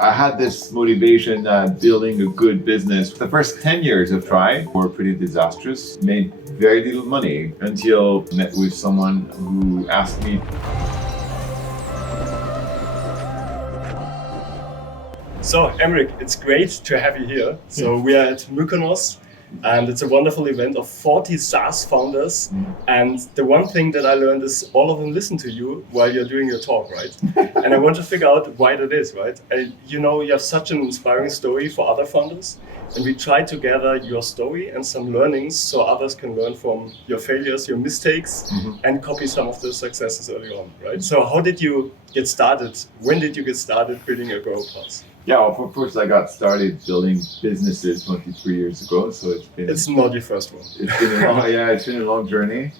I had this motivation that building a good business. The first 10 years of try were pretty disastrous. Made very little money until I met with someone who asked me. So, Emeric, it's great to have you here. So we are at Mykonos, and it's a wonderful event of 40 SaaS founders. And the one thing that I learned is all of them listen to you while you're doing your talk, right? And I want to figure out why that is, right? And you have such an inspiring story for other founders. And we try to gather your story and some learnings so others can learn from your failures, your mistakes, and copy some of the successes early on, right? So how did you get started? When did you get started building a Grow Pulse? Yeah, well, first I got started building businesses 23 years ago, so it's not your first one. It's been a long journey.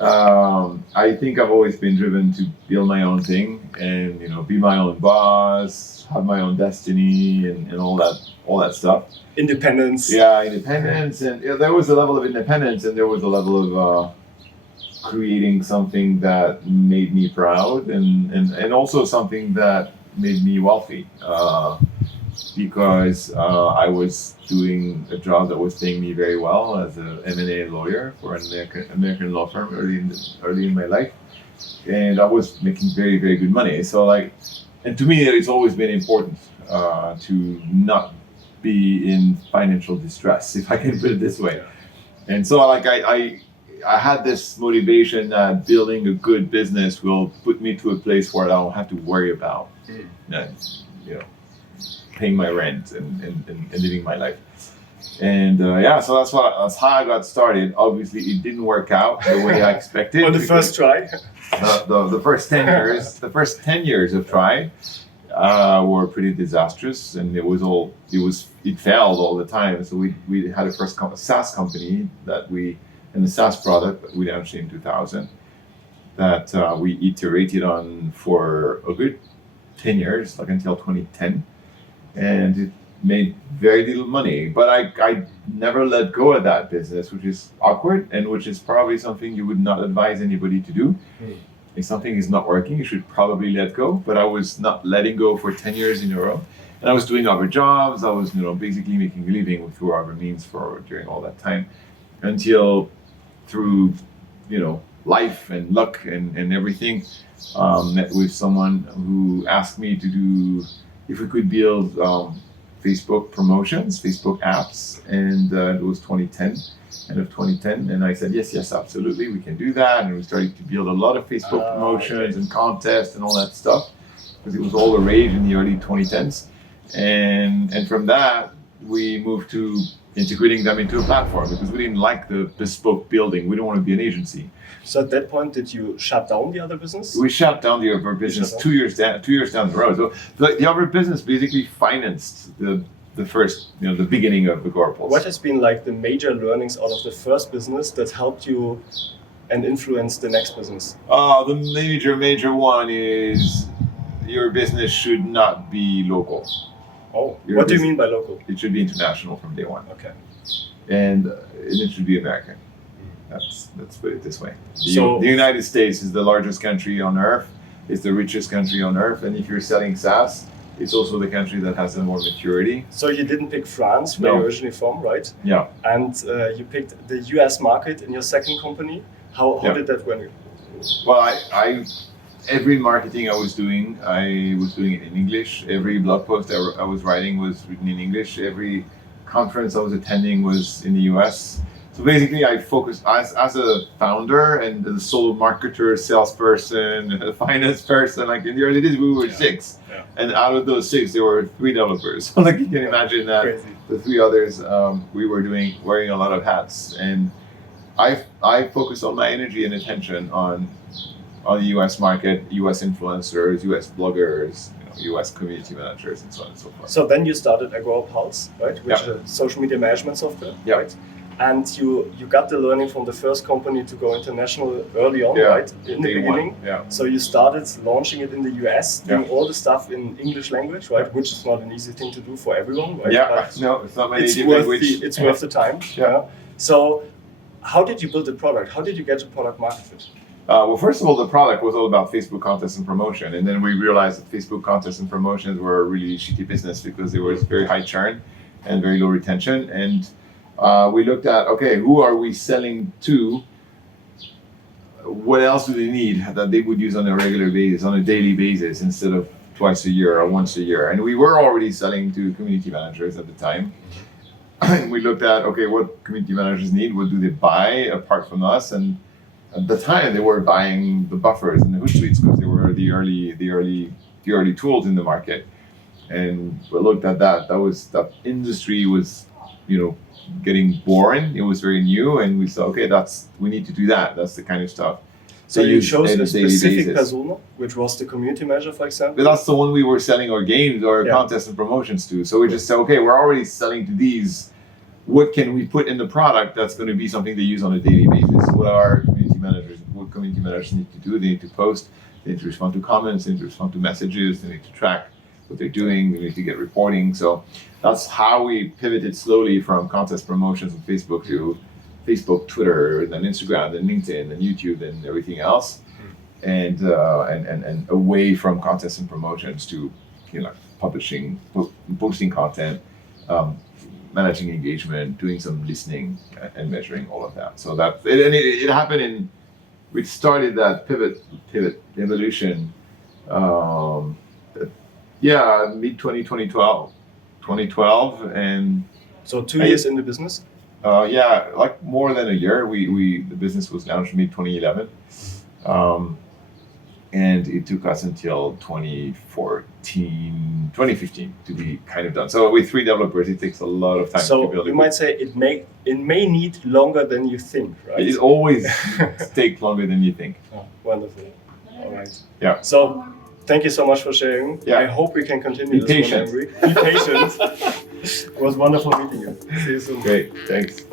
I think I've always been driven to build my own thing and be my own boss, have my own destiny, and all that stuff. Independence. Yeah, independence, and there was a level of independence, and there was a level of creating something that made me proud, and also something that made me wealthy, because I was doing a job that was paying me very well as an M&A lawyer for an American law firm early in my life, and I was making very, very good money. So and to me, it's always been important to not be in financial distress, if I can put it this way. And so I had this motivation that building a good business will put me to a place where I don't have to worry about paying my rent and living my life. And so that's how I got started. Obviously, it didn't work out the way I expected. On the first try. The first 10 years of try were pretty disastrous, and it failed all the time. So we had a SaaS company and the SaaS product that we launched in 2000 that we iterated on for a good 10 years, until 2010, and it made very little money. But I never let go of that business, which is awkward, and which is probably something you would not advise anybody to do. If something is not working, you should probably let go. But I was not letting go for 10 years in a row. And I was doing other jobs. I was basically making a living through other means during all that time, until through life and luck and everything, met with someone who asked me to do if we could build Facebook promotions, Facebook apps, and it was 2010, end of 2010, and I said yes, absolutely, we can do that. And we started to build a lot of Facebook promotions and contests and all that stuff, because it was all the rage in the early 2010s. And from that, we moved to integrating them into a platform, because we didn't like the bespoke building. We don't want to be an agency. So at that point, did you shut down the other business? We shut down the other business 2 years down the road. So the other business basically financed the first, the beginning of the Grow Pulse. What has been the major learnings out of the first business that helped you and influenced the next business? The major one is your business should not be local. Oh, what do you mean by local? It should be international from day one. Okay. And it should be American. Let's put it this way. The United States is the largest country on earth. It's the richest country on earth. And if you're selling SaaS, it's also the country that has the more maturity. So you didn't pick France, where you're originally from, right? Yeah. And you picked the US market in your second company. How did that went? Well, every marketing I was doing it in English. Every blog post I was writing was written in English. Every conference I was attending was in the US. So basically, I focused as a founder and the sole marketer, salesperson, and a finance person. In the early days, we were 6, and out of those 6, there were 3 developers. So you can imagine that crazy. The 3 others, we were wearing a lot of hats, and I focused all my energy and attention on the US market, US influencers, US bloggers, US community managers, and so on and so forth. So then you started Grow Pulse, right? Which is a social media management software, right? And you got the learning from the first company to go international early on, right? In the beginning. So you started launching it in the US, doing all the stuff in English language, right? Which is not an easy thing to do for everyone, right? No, it's not my native language. It's worth the time. So how did you build the product? How did you get to product market fit? Well, first of all, the product was all about Facebook contests and promotion, and then we realized that Facebook contests and promotions were a really shitty business because there was very high churn and very low retention. And we looked at, okay, who are we selling to? What else do they need that they would use on a regular basis, on a daily basis, instead of twice a year or once a year? And we were already selling to community managers at the time. And we looked at, okay, what community managers need, what do they buy apart from us? And at the time, they were buying the buffers and the Hootsuites because they were the early tools in the market. And we looked at that. That industry was, getting boring. It was very new, and we said, okay, we need to do that. That's the kind of stuff. So they you use chose on a daily specific basis. persona, which was the community manager, for example. But that's the one we were selling our games or Yeah. contests and promotions to. So we just said, okay, we're already selling to these. What can we put in the product that's going to be something they use on a daily basis? What community managers need to do? They need to post, they need to respond to comments, they need to respond to messages, they need to track what they're doing, they need to get reporting. So that's how we pivoted slowly from contest promotions on Facebook to Facebook, Twitter, then Instagram, then LinkedIn, and YouTube, and everything else, and away from contests and promotions to publishing, posting content, managing engagement, doing some listening, and measuring all of that. So it happened we started that pivot evolution, mid 2012, and So 2 years in the business? like more than a year. The business was launched mid 2011, and it took us until 2015 to be kind of done. So with 3 developers, it takes a lot of time to build it. So you might say it may need longer than you think, right? It always takes longer than you think. Oh, wonderful. All right. Yeah. So thank you so much for sharing. Yeah. I hope we can continue Be this patient. one, Emeric. Be patient. It was wonderful meeting you. See you soon. Great, thanks.